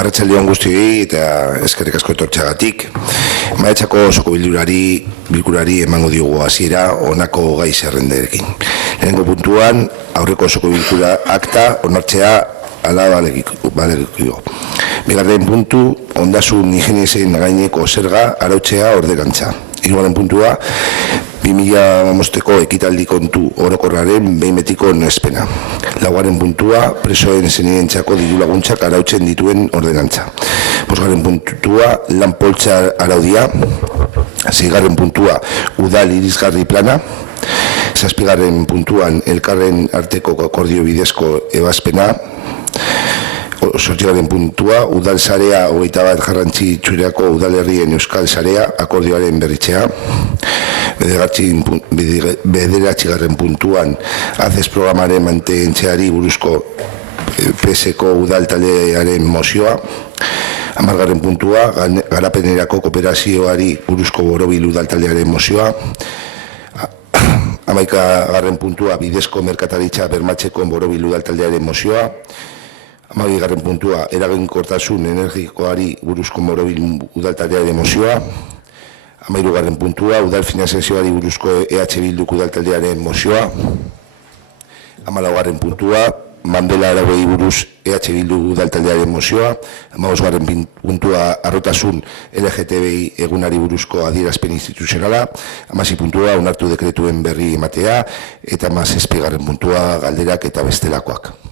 Arratsalde on guztioi eta eskerrik asko etortzeagatik. Maiatzako osoko bilkurari emango diogu hasiera honako gai zerrendarekin. Lehenengo puntuan aurreko osoko bilkura akta onartzea ala balegiko. Bigarren puntu, ondasun higienisen gaineko zerga arautzea ordenantza. Hirugarren puntua, 2015ko ekitaldi kontu orokorraren behin betiko onespena. Laugarren puntua, presoen senidentzako diru laguntzak arautzen dituen ordenantza. Bosgarren puntua, lan poltsa araudia. Seigarren puntua, udal irisgarri plana. Zazpigarren puntuan, elkarren arteko akordio bidezko ebazpena. Zortzigarren puntua, udal sarea 21 garrantzi txuriako udalerrien euskal sarea akordioaren berritzea. Bederatzigarren puntuan, ACES programaren mantentzeari buruzko PSko udal taldearen mozioa. 10. puntua, garapenerako kooperazioari buruzko Borobil udal taldearen mozioa. 11. puntua, bidezko merkataritza bermatzeko Borobil udal taldearen mozioa. 12. puntua, eraginkortasun energikoari buruzko Borobil udal taldearen mozioa. 13. puntua, udal finanziazioari buruzko Bilduk udal taldearen mozioa. 14. puntua, Mandela arauei buruz Bildu udal taldearen mozioa. 15. puntua, arrotasun LGTBI egunari buruzko adierazpen instituzionala. 16. puntua, onartu dekretuen berri ematea. Eta 17. puntua, galderak eta bestelakoak.